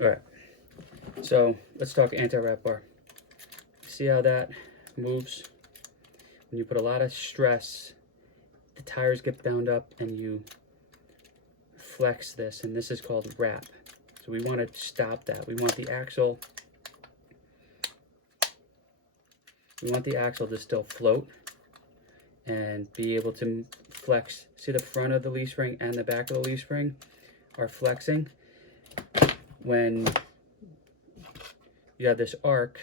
All right, so let's talk anti-wrap bar. See how that moves? When you put a lot of stress, the tires get bound up and you flex this, and this is called wrap. So we want to stop that. We want the axle to still float and be able to flex. See, the front of the leaf spring and the back of the leaf spring are flexing. When you have this arc,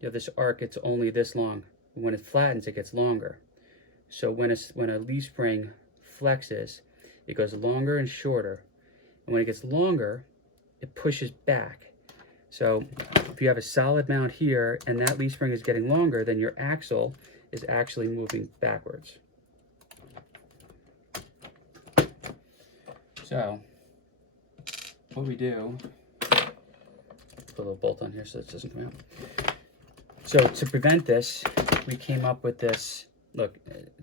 it's only this long. When it flattens, it gets longer. So when a leaf spring flexes, it goes longer and shorter. And when it gets longer, it pushes back. So if you have a solid mount here and that leaf spring is getting longer, then your axle is actually moving backwards. So what we do, put a little bolt on here so it doesn't come out. So to prevent this, we came up with this. Look,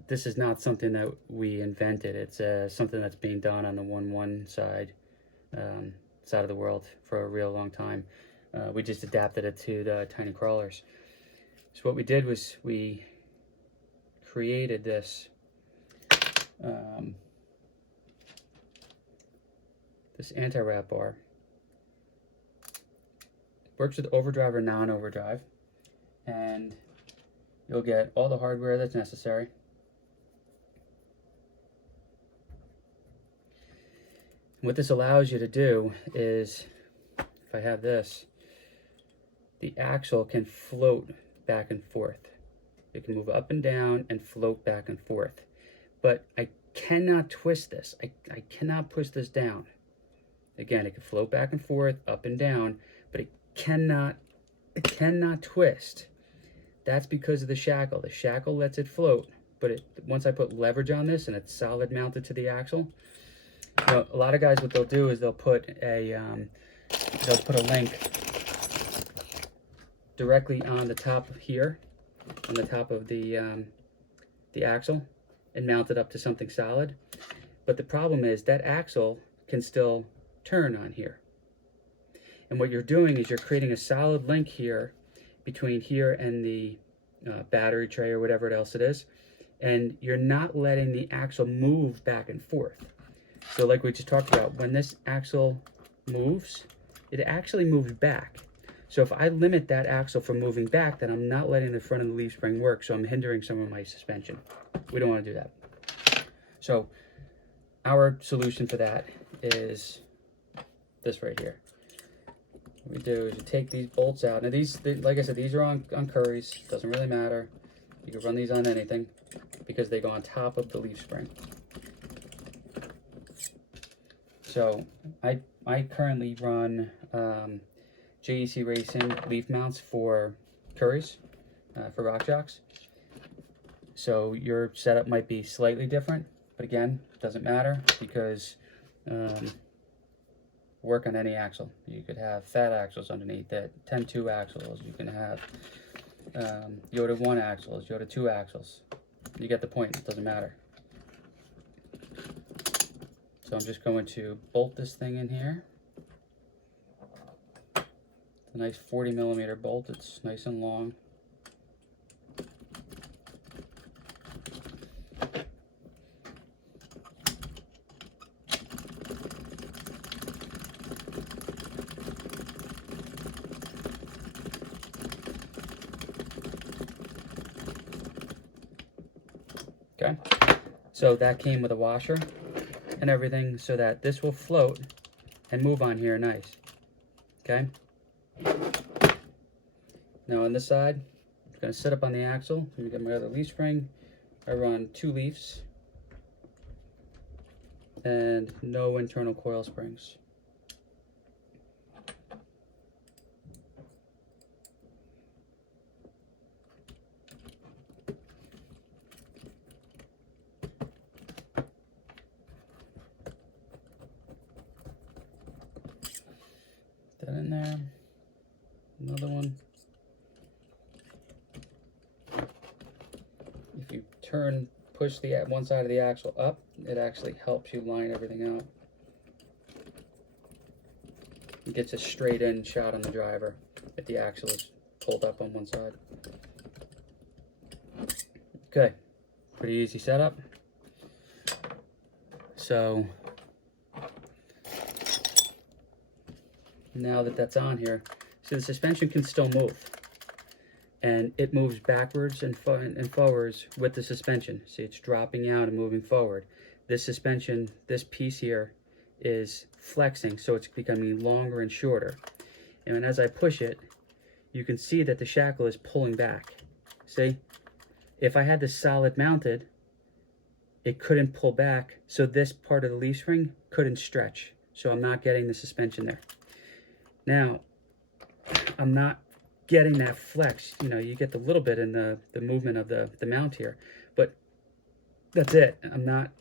this is not something that we invented. It's something that's being done on the 1-1 side of the world for a real long time. We just adapted it to the tiny crawlers. So what we did was we created this this anti-wrap bar. It works with overdrive or non-overdrive, and you'll get all the hardware that's necessary. What this allows you to do is, if I have this, the axle can float back and forth. It can move up and down and float back and forth. But I cannot twist this. I cannot push this down. Again, it can float back and forth, up and down, but it cannot twist. That's because of the shackle. The shackle lets it float, but once I put leverage on this and it's solid mounted to the axle, now, a lot of guys, what they'll do is they'll put a link directly on the top here, on the top of the axle, and mount it up to something solid. But the problem is that axle can still turn on here. And what you're doing is you're creating a solid link here between here and the battery tray or whatever else it is, and you're not letting the axle move back and forth. So like we just talked about, when this axle moves, it actually moves back. So if I limit that axle from moving back, then I'm not letting the front of the leaf spring work, so I'm hindering some of my suspension. We don't want to do that. So our solution for that is this right here. What we do is you take these bolts out. Now these, like I said, these are on Curry's. Doesn't really matter. You can run these on anything because they go on top of the leaf spring. So I currently run JEC Racing leaf mounts for Curry's, for Rock Jocks. So your setup might be slightly different, but again, doesn't matter because work on any axle. You could have fat axles underneath it, 10-2 axles. You can have Yoda 1 axles, Yoda 2 axles. You get the point, it doesn't matter. So I'm just going to bolt this thing in here. It's a nice 40mm bolt. It's nice and long. Okay, so that came with a washer and everything so that this will float and move on here nice. Okay, now on this side, I'm going to set up on the axle. Let me get my other leaf spring. I run 2 leaves and no internal coil springs. That in there. Another one. If you push the one side of the axle up, it actually helps you line everything out. it gets a straight in shot on the driver if the axle is pulled up on one side. Okay, pretty easy setup. So now that that's on here, so the suspension can still move, and it moves backwards and forwards with the suspension. See, it's dropping out and moving forward. This suspension, this piece here, is flexing, so it's becoming longer and shorter. And as I push it, you can see that the shackle is pulling back. See? If I had this solid mounted, it couldn't pull back, so this part of the leaf spring couldn't stretch. So I'm not getting the suspension there. Now, I'm not getting that flex. You know, you get the little bit in the movement of the mount here, but that's it. I'm not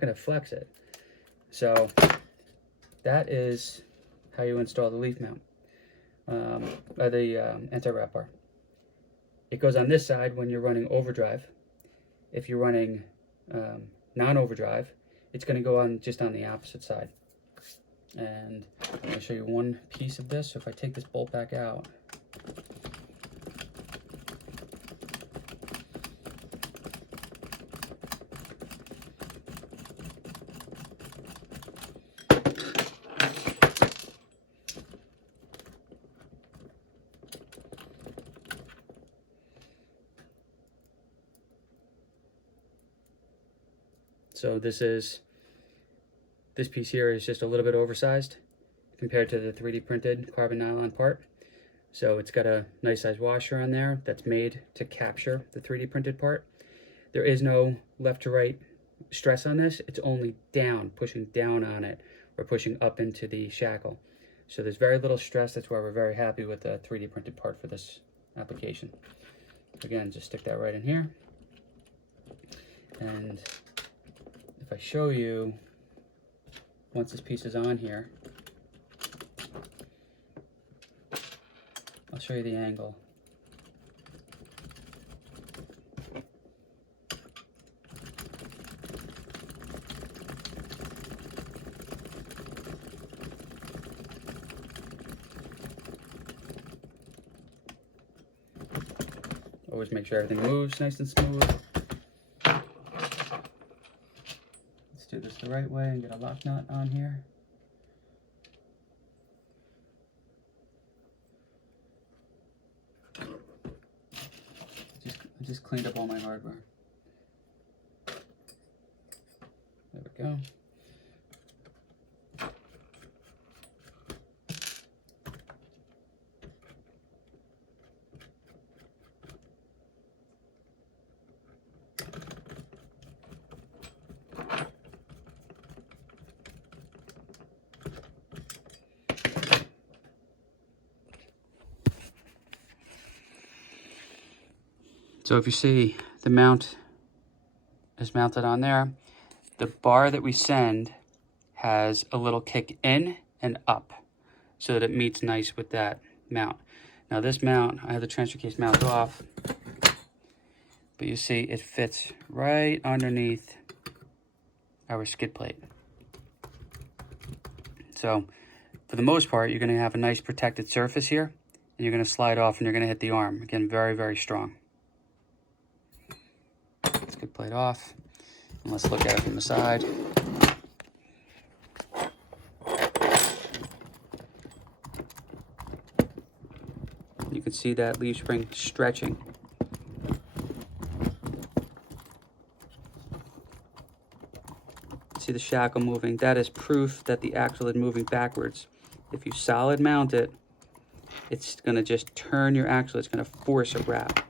gonna flex it. So that is how you install the leaf mount, the anti-wrap bar. It goes on this side when you're running overdrive. If you're running non-overdrive, it's going to go on just on the opposite side. And I'm going to show you one piece of this. So if I take this bolt back out, so this piece here is just a little bit oversized compared to the 3D printed carbon nylon part. So it's got a nice size washer on there that's made to capture the 3D printed part. There is no left to right stress on this. It's only down, pushing down on it or pushing up into the shackle. So there's very little stress. That's why we're very happy with the 3D printed part for this application. Again, just stick that right in here. And if I show you, once this piece is on here, I'll show you the angle. Always make sure everything moves nice and smooth. Do this the right way and get a lock nut on here. I just cleaned up all my hardware. There we go. So if you see the mount is mounted on there, the bar that we send has a little kick in and up so that it meets nice with that mount. Now this mount, I have the transfer case mount off, but you see it fits right underneath our skid plate. So for the most part, you're going to have a nice protected surface here, and you're going to slide off and you're going to hit the arm. Again, very, very strong. Skid plate off. And let's look at it from the side. You can see that leaf spring stretching. See the shackle moving. That is proof that the axle is moving backwards. If you solid mount it, it's going to just turn your axle. It's going to force a wrap.